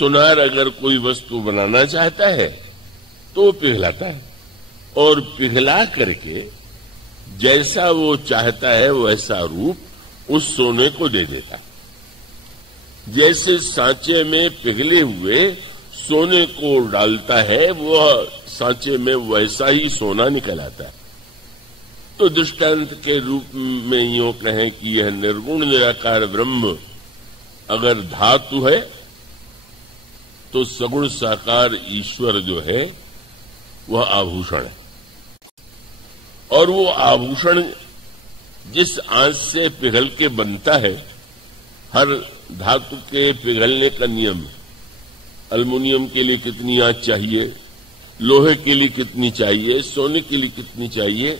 सुनार अगर कोई वस्तु बनाना चाहता है तो पिघलाता है और पिघला करके जैसा वो चाहता है वैसा रूप उस सोने को दे देता है। जैसे सांचे में पिघले हुए सोने को डालता है वह सांचे में वैसा ही सोना निकल आता है। तो दृष्टांत के रूप में यूं कहें कि यह निर्गुण निराकार ब्रह्म अगर धातु है तो सगुण साकार ईश्वर जो है वह आभूषण है। और वो आभूषण जिस आंच से पिघल के बनता है, हर धातु के पिघलने का नियम है। अल्युमिनियम के लिए कितनी आंच चाहिए, लोहे के लिए कितनी चाहिए, सोने के लिए कितनी चाहिए।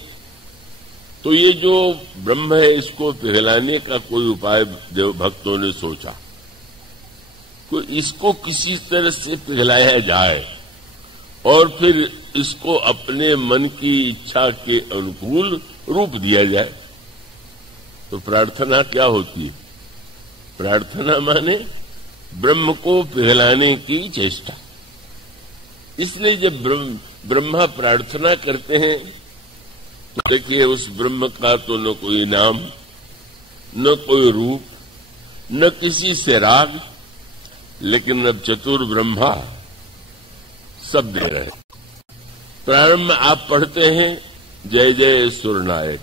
तो ये जो ब्रह्म है इसको पिघलाने का कोई उपाय देव भक्तों ने सोचा, तो इसको किसी तरह से पिघलाया जाए और फिर इसको अपने मन की इच्छा के अनुकूल रूप दिया जाए। तो प्रार्थना क्या होती है? प्रार्थना माने ब्रह्म को पिघलाने की चेष्टा। इसलिए जब ब्रह्मा प्रार्थना करते हैं तो देखिए उस ब्रह्म का तो न कोई नाम, न कोई रूप, न किसी से राग, लेकिन अब चतुर ब्रह्मा सब दे रहे हैं। प्रारंभ आप पढ़ते हैं जय जय सुरनायक,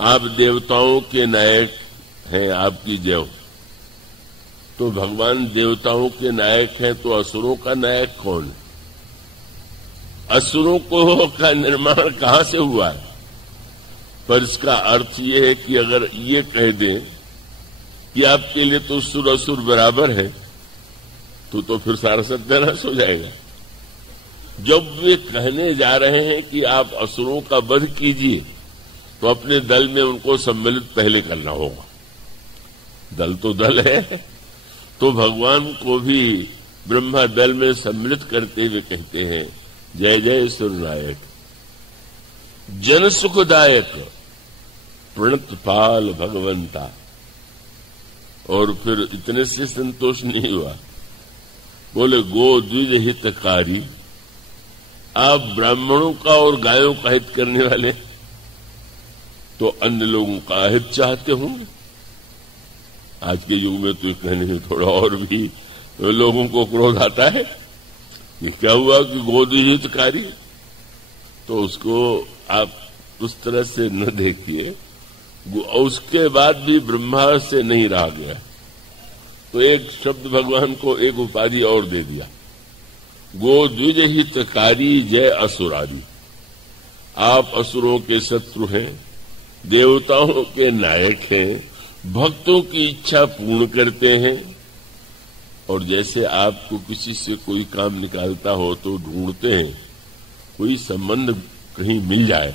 आप देवताओं के नायक हैं, आपकी जय हो। तो भगवान देवताओं के नायक हैं तो असुरों का नायक कौन है? असुरों को का निर्माण कहां से हुआ है? पर इसका अर्थ ये है कि अगर ये कह दें कि आपके लिए तो सुर असुर बराबर है तो फिर सारा सत्यानाश हो जाएगा। जब वे कहने जा रहे हैं कि आप असुरों का वध कीजिए तो अपने दल में उनको सम्मिलित पहले करना होगा। दल तो दल है, तो भगवान को भी ब्रह्मा दल में सम्मिलित करते हुए कहते हैं जय जय सुरनायक, जन सुखदायक, प्रणत पाल भगवंता। और फिर इतने से संतोष नहीं हुआ, बोले गो द्विज हितकारी, आप ब्राह्मणों का और गायों का हित करने वाले तो अन्य लोगों का हित चाहते होंगे। आज के युग में तो कहने में थोड़ा और भी लोगों को क्रोध आता है। ये क्या हुआ कि गोदी हितकारी, तो उसको आप उस तरह से न देखिए। उसके बाद भी ब्रह्मा से नहीं रहा गया तो एक शब्द भगवान को एक उपाधि और दे दिया, गो द्विज हितकारी जय असुरारी। आप असुरों के शत्रु हैं, देवताओं के नायक हैं, भक्तों की इच्छा पूर्ण करते हैं। और जैसे आपको किसी से कोई काम निकालता हो तो ढूंढते हैं कोई संबंध कहीं मिल जाए,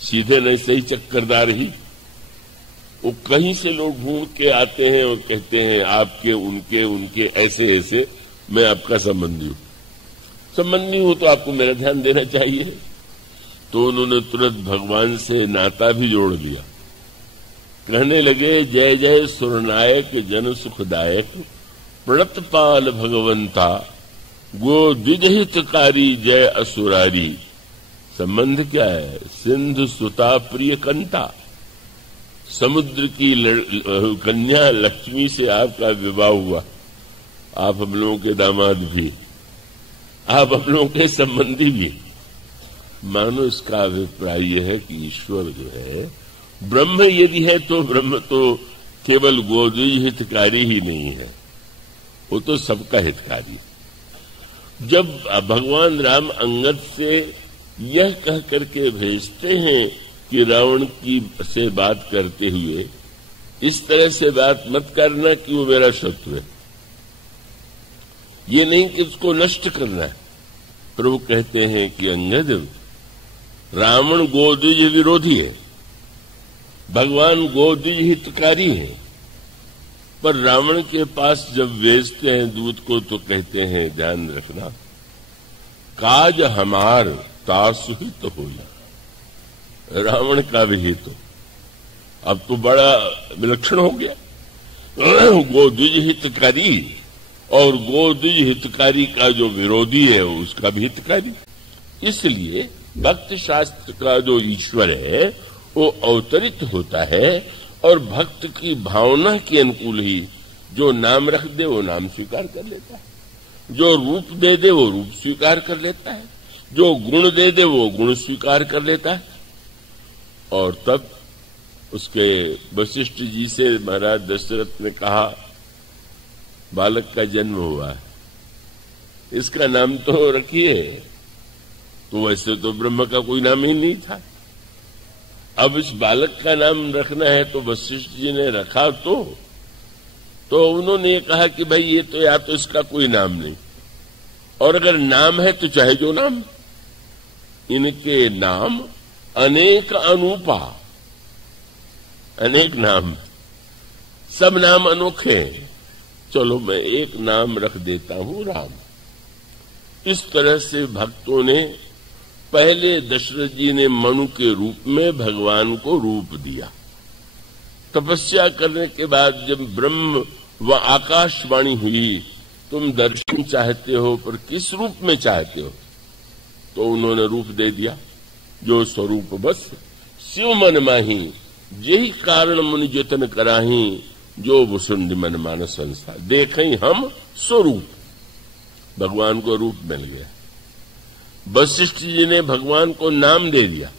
सीधे नहीं सही चक्करदार ही, वो कहीं से लोग ढूंढ के आते हैं और कहते हैं आपके उनके ऐसे ऐसे मैं आपका संबंधी हूं। संबंधी हूं तो आपको मेरा ध्यान देना चाहिए। तो उन्होंने तुरंत भगवान से नाता भी जोड़ लिया। कहने लगे जय जय सुरनायक, जन सुखदायक, प्रणत पाल भगवंता, गो द्विजहितकारी जय असुरारी। संबंध क्या है? सिंधु सुता प्रिय कंता, समुद्र की कन्या लक्ष्मी से आपका विवाह हुआ। आप हम लोगों के दामाद भी, आप हम लोगों के संबंधी भी। मानो इसका अभिप्राय यह है कि ईश्वर जो है ब्रह्म यदि है तो ब्रह्म तो केवल गोद्विज हितकारी ही नहीं है, वो तो सबका हितकारी है। जब भगवान राम अंगद से यह कह करके भेजते हैं कि रावण की से बात करते हुए इस तरह से बात मत करना कि वो मेरा शत्रु है, ये नहीं कि उसको नष्ट करना है। प्रभु कहते हैं कि अंगद, रावण गोद्विज विरोधी है, भगवान गोद्विज हितकारी है। पर रावण के पास जब भेजते हैं दूत को तो कहते हैं ध्यान रखना, काज हमार तासुहित हो। रावण का भी हित हो, अब तो बड़ा विलक्षण हो गया। गोद्विज हितकारी और गोद्विज हितकारी का जो विरोधी है उसका भी हितकारी। इसलिए भक्त शास्त्र का जो ईश्वर है वो अवतरित होता है और भक्त की भावना के अनुकूल ही जो नाम रख दे वो नाम स्वीकार कर लेता है, जो रूप दे दे वो रूप स्वीकार कर लेता है, जो गुण दे दे वो गुण स्वीकार कर लेता है। और तब उसके वशिष्ठ जी से महाराज दशरथ ने कहा, बालक का जन्म हुआ है, इसका नाम तो रखिए। तो वैसे तो ब्रह्म का कोई नाम ही नहीं था, अब इस बालक का नाम रखना है। तो वशिष्ठ जी ने रखा तो उन्होंने ये कहा कि भाई ये तो या तो इसका कोई नाम नहीं, और अगर नाम है तो चाहे जो नाम, इनके नाम अनेक अनूपा, अनेक नाम, सब नाम अनोखे, चलो मैं एक नाम रख देता हूं राम। इस तरह से भक्तों ने पहले दशरथ जी ने मनु के रूप में भगवान को रूप दिया। तपस्या करने के बाद जब ब्रह्म व आकाशवाणी हुई, तुम दर्शन चाहते हो पर किस रूप में चाहते हो, तो उन्होंने रूप दे दिया, जो स्वरूप बस शिव मन माही, यही कारण मुनि जतन कराही, जो वसुंड मन मानस संस्था, देखें हम स्वरूप, भगवान को रूप मिल गया। वशिष्ठ जी ने भगवान को नाम दे दिया,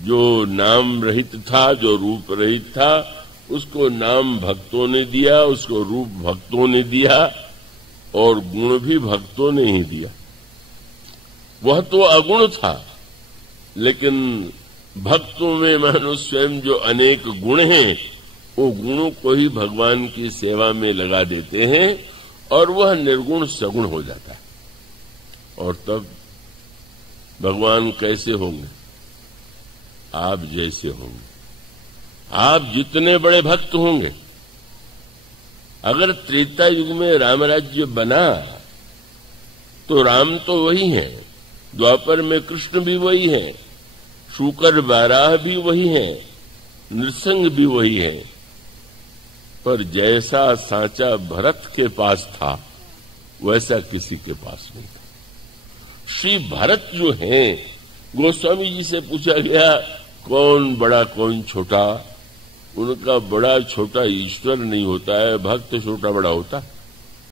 जो नाम रहित था, जो रूप रहित था, उसको नाम भक्तों ने दिया, उसको रूप भक्तों ने दिया, और गुण भी भक्तों ने ही दिया। वह तो अगुण था, लेकिन भक्तों में मानो स्वयं जो अनेक गुण हैं, वो गुणों को ही भगवान की सेवा में लगा देते हैं और वह निर्गुण सगुण हो जाता है। और तब भगवान कैसे होंगे? आप जैसे होंगे। आप जितने बड़े भक्त होंगे, अगर त्रेता युग में राम राज्य बना तो राम तो वही हैं, द्वापर में कृष्ण भी वही हैं, शूकर बाराह भी वही हैं, नृसिंह भी वही है, पर जैसा सांचा भरत के पास था वैसा किसी के पास नहीं था। श्री भरत जो हैं, गोस्वामी जी से पूछा गया कौन बड़ा कौन छोटा, उनका बड़ा छोटा ईश्वर नहीं होता है, भक्त छोटा बड़ा होता है।